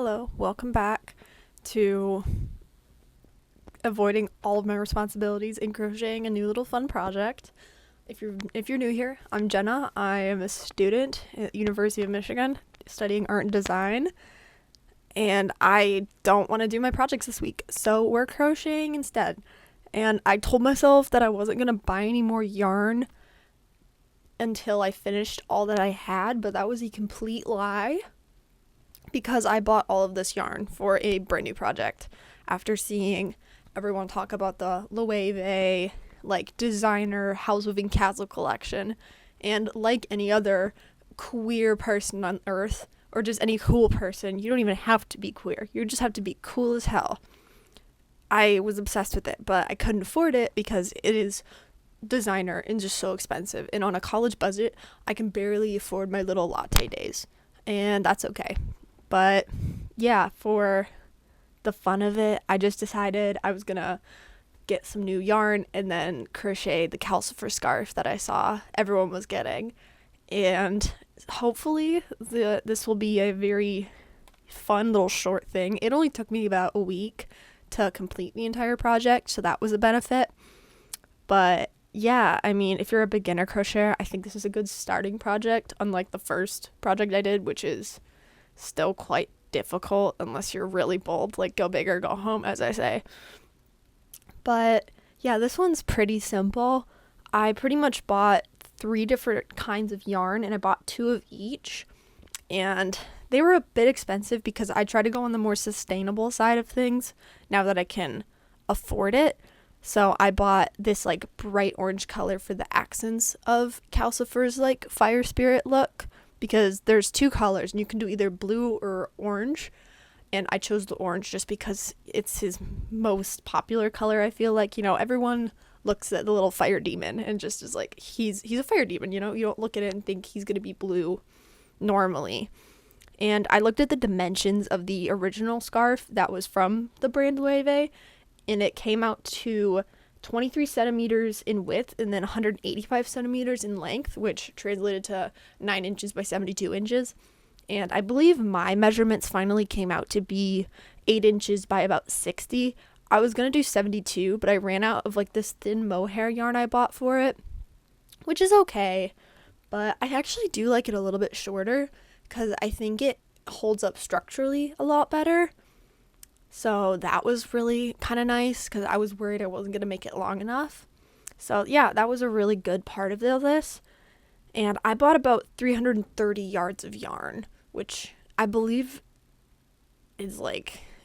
Hello, welcome back to avoiding all of my responsibilities and crocheting a new little fun project. If you're new here, I'm Jenna. I am a student at University of Michigan studying art and design, and I don't want to do my projects this week, so we're crocheting instead. And I told myself that I wasn't going to buy any more yarn until I finished all that I had, but that was a complete lie because I bought all of this yarn for a brand new project after seeing everyone talk about the Loewe designer house weaving castle collection. And like any other queer person on earth, or just any cool person, you don't even have to be queer, you just have to be cool as hell. I was obsessed with it, but I couldn't afford it because it is designer and just so expensive, and on a college budget I can barely afford my little latte days, and that's okay. But yeah, for the fun of it, I just decided I was gonna get some new yarn and then crochet the Calcifer scarf that I saw everyone was getting. And hopefully this will be a very fun little short thing. It only took me about a week to complete the entire project, so that was a benefit. But yeah, I mean, if you're a beginner crocheter, I think this is a good starting project, unlike the first project I did, which is still quite difficult unless you're really bold, like go big or go home, as I say. But yeah, this one's pretty simple. I pretty much bought 3 different kinds of yarn, and I bought 2 of each, and they were a bit expensive because I try to go on the more sustainable side of things now that I can afford it. So I bought this bright orange color for the accents of Calcifer's fire spirit look, because there's 2 colors and you can do either blue or orange, and I chose the orange just because it's his most popular color. I feel like, everyone looks at the little fire demon and just is like, he's a fire demon, you don't look at it and think he's gonna be blue normally. And I looked at the dimensions of the original scarf that was from the brand Loewe, and it came out to 23 centimeters in width and then 185 centimeters in length, which translated to 9 inches by 72 inches. And I believe my measurements finally came out to be 8 inches by about 60. I was going to do 72, but I ran out of this thin mohair yarn I bought for it, which is okay. But I actually do like it a little bit shorter because I think it holds up structurally a lot better. So that was really kind of nice because I was worried I wasn't going to make it long enough. So yeah, that was a really good part of this. And I bought about 330 yards of yarn, which I believe is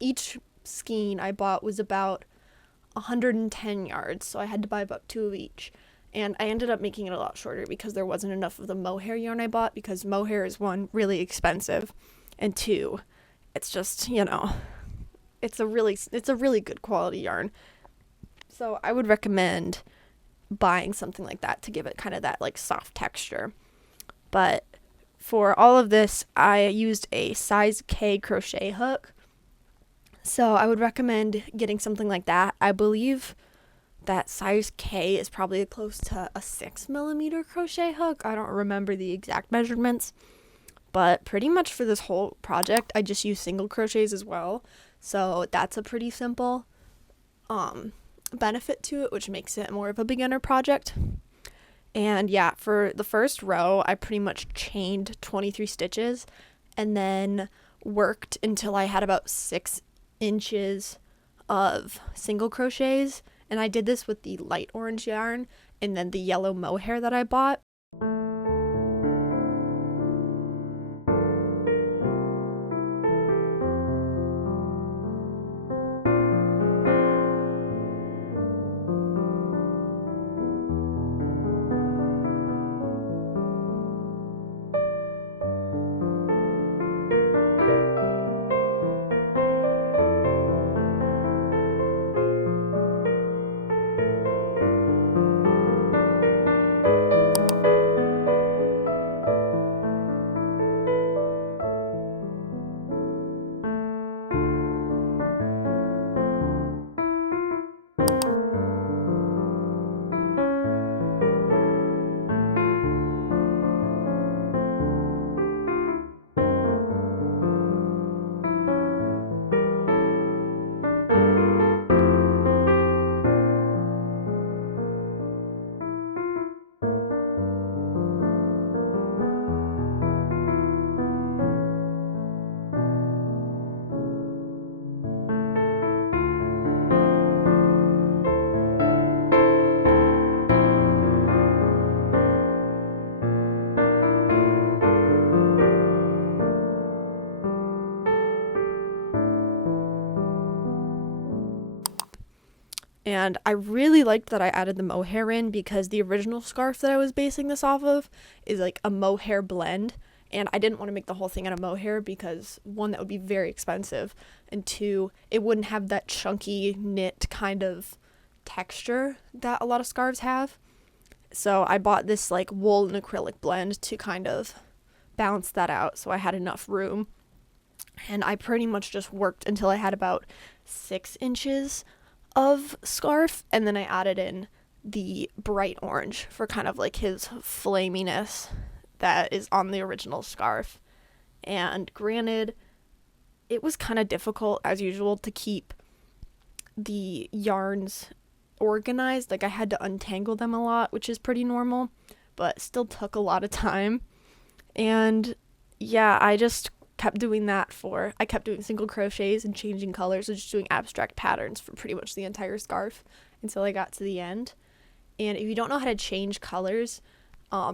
each skein I bought was about 110 yards. So I had to buy about 2 of each. And I ended up making it a lot shorter because there wasn't enough of the mohair yarn I bought, because mohair is, 1, really expensive, and 2, it's just, it's a really good quality yarn. So I would recommend buying something like that to give it kind of that soft texture. But for all of this, I used a size K crochet hook. So I would recommend getting something like that. I believe that size K is probably close to a 6mm crochet hook. I don't remember the exact measurements, but pretty much for this whole project, I just used single crochets as well. So that's a pretty simple benefit to it, which makes it more of a beginner project. And yeah, for the first row, I pretty much chained 23 stitches and then worked until I had about 6 inches of single crochets. And I did this with the light orange yarn and then the yellow mohair that I bought. And I really liked that I added the mohair in because the original scarf that I was basing this off of is like a mohair blend. And I didn't want to make the whole thing out of mohair because, one, that would be very expensive, and two, it wouldn't have that chunky knit kind of texture that a lot of scarves have. So I bought this like wool and acrylic blend to kind of balance that out so I had enough room. And I pretty much just worked until I had about 6 inches of scarf, and then I added in the bright orange for kind of like his flaminess that is on the original scarf. And granted, it was kind of difficult as usual to keep the yarns organized. Like I had to untangle them a lot, which is pretty normal, but still took a lot of time. And yeah, I just kept doing I kept doing single crochets and changing colors and just doing abstract patterns for pretty much the entire scarf until I got to the end. And if you don't know how to change colors,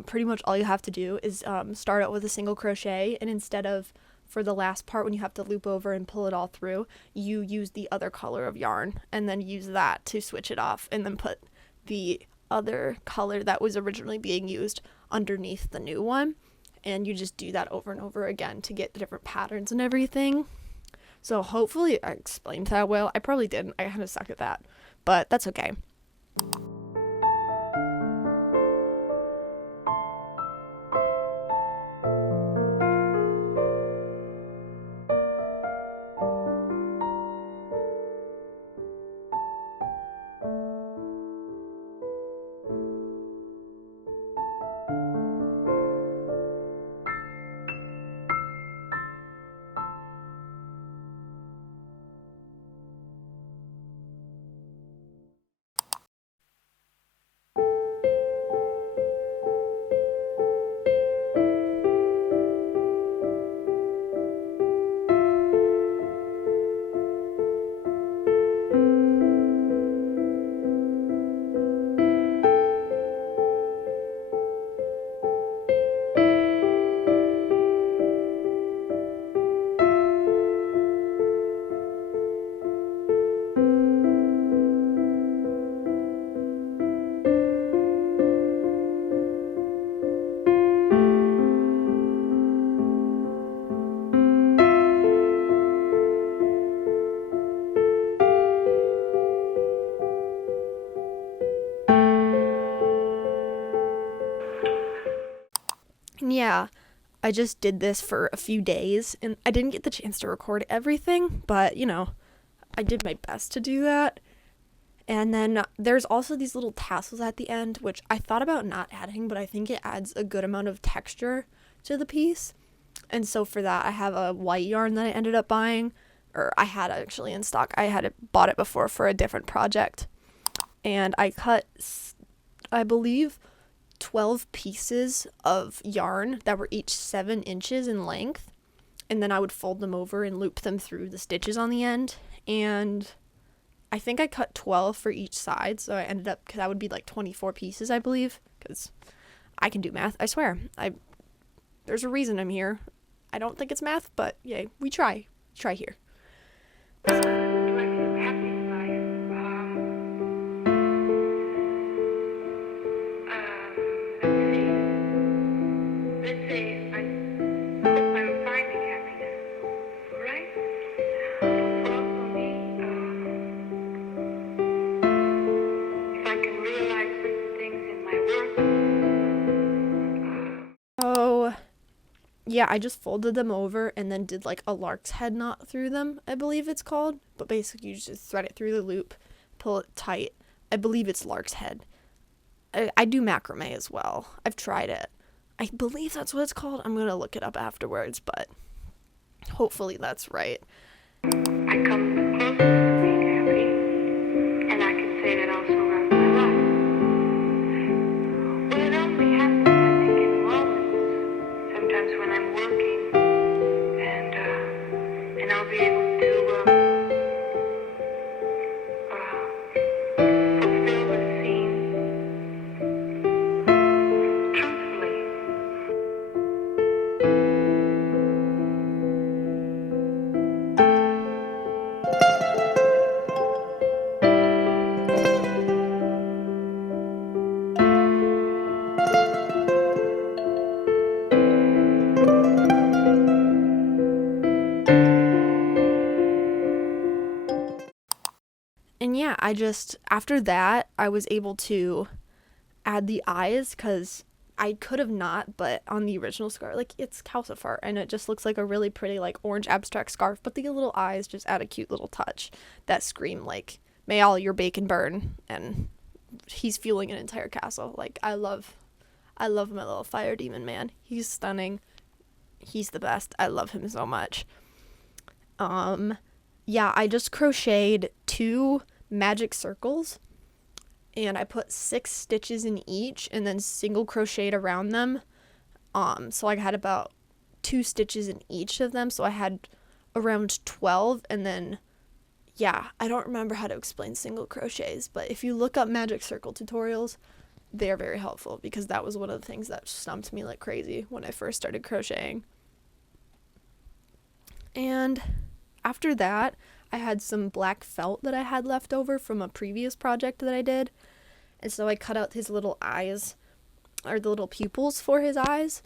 pretty much all you have to do is start out with a single crochet, and instead of, for the last part when you have to loop over and pull it all through, you use the other color of yarn and then use that to switch it off, and then put the other color that was originally being used underneath the new one. And you just do that over and over again to get the different patterns and everything. So hopefully I explained that well. I probably didn't. I kind of suck at that. But that's okay. Yeah, I just did this for a few days, and I didn't get the chance to record everything, but I did my best to do that. And then there's also these little tassels at the end, which I thought about not adding, but I think it adds a good amount of texture to the piece. And so for that, I have a white yarn that I ended up buying, or I had actually in stock. I had bought it before for a different project. And I cut, I believe, 12 pieces of yarn that were each 7 inches in length. And then I would fold them over and loop them through the stitches on the end. And I think I cut 12 for each side. So I ended up, because that would be like 24 pieces, I believe. Because I can do math, I swear. There's a reason I'm here. I don't think it's math, but yay, we try. Try here. Yeah, I just folded them over and then did like a lark's head knot through them, I believe it's called. But basically you just thread it through the loop, pull it tight. I believe it's lark's head. I do macrame as well. I've tried it. I believe that's what it's called. I'm going to look it up afterwards, but hopefully that's right. I come the closest to being happy, and I can say that also about my life. Well, it only happens, I think, in moments. Sometimes when I'm working, and I'll be able to fulfill the scene truthfully. And yeah, after that, I was able to add the eyes because I could have not, but on the original scarf, like, it's Calcifer, and it just looks like a really pretty, like, orange abstract scarf, but the little eyes just add a cute little touch that scream, like, may all your bacon burn, and he's fueling an entire castle. Like, I love my little fire demon man. He's stunning. He's the best. I love him so much. Yeah, I just crocheted 2 magic circles, and I put 6 stitches in each and then single crocheted around them. So I had about 2 stitches in each of them, so I had around 12. And then, yeah, I don't remember how to explain single crochets, but if you look up magic circle tutorials, they're very helpful, because that was one of the things that stumped me like crazy when I first started crocheting. And after that, I had some black felt that I had left over from a previous project that I did. And so I cut out his little eyes, or the little pupils for his eyes,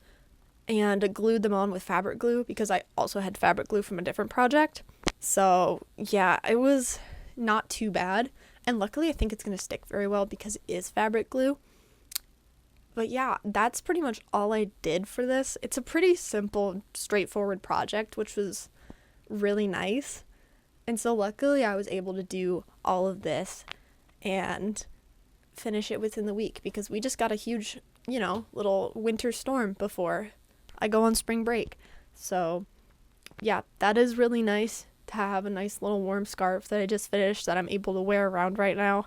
and glued them on with fabric glue, because I also had fabric glue from a different project. So yeah, it was not too bad. And luckily I think it's going to stick very well because it is fabric glue. But yeah, that's pretty much all I did for this. It's a pretty simple, straightforward project, which was really nice. And so luckily I was able to do all of this and finish it within the week, because we just got a huge, little winter storm before I go on spring break. So yeah, that is really nice to have a nice little warm scarf that I just finished that I'm able to wear around right now.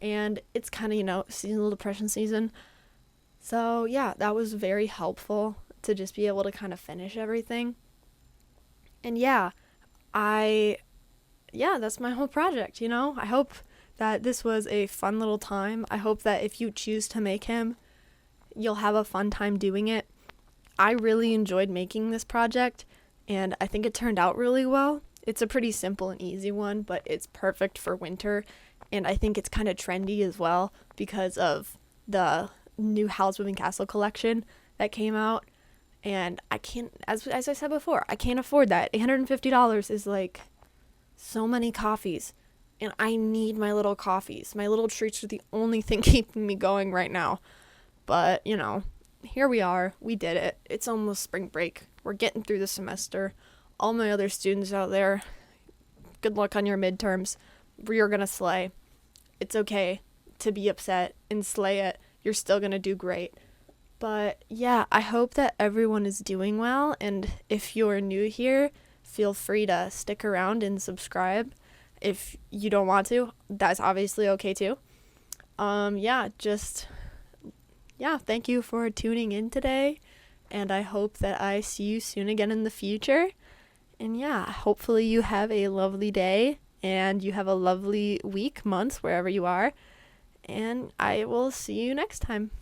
And it's kind of, seasonal depression season. So yeah, that was very helpful to just be able to kind of finish everything. And yeah, that's my whole project, I hope that this was a fun little time. I hope that if you choose to make him, you'll have a fun time doing it. I really enjoyed making this project, and I think it turned out really well. It's a pretty simple and easy one, but it's perfect for winter. And I think it's kind of trendy as well because of the new Howl's Moving Castle collection that came out. And I can't, as I said before, I can't afford that. $850 is like so many coffees. And I need my little coffees. My little treats are the only thing keeping me going right now. But, here we are. We did it. It's almost spring break. We're getting through the semester. All my other students out there, good luck on your midterms. You're gonna slay. It's okay to be upset and slay it. You're still gonna do great. But yeah, I hope that everyone is doing well, and if you're new here, feel free to stick around and subscribe. If you don't want to, that's obviously okay too. Thank you for tuning in today, and I hope that I see you soon again in the future. And yeah, hopefully you have a lovely day, and you have a lovely week, month, wherever you are. And I will see you next time.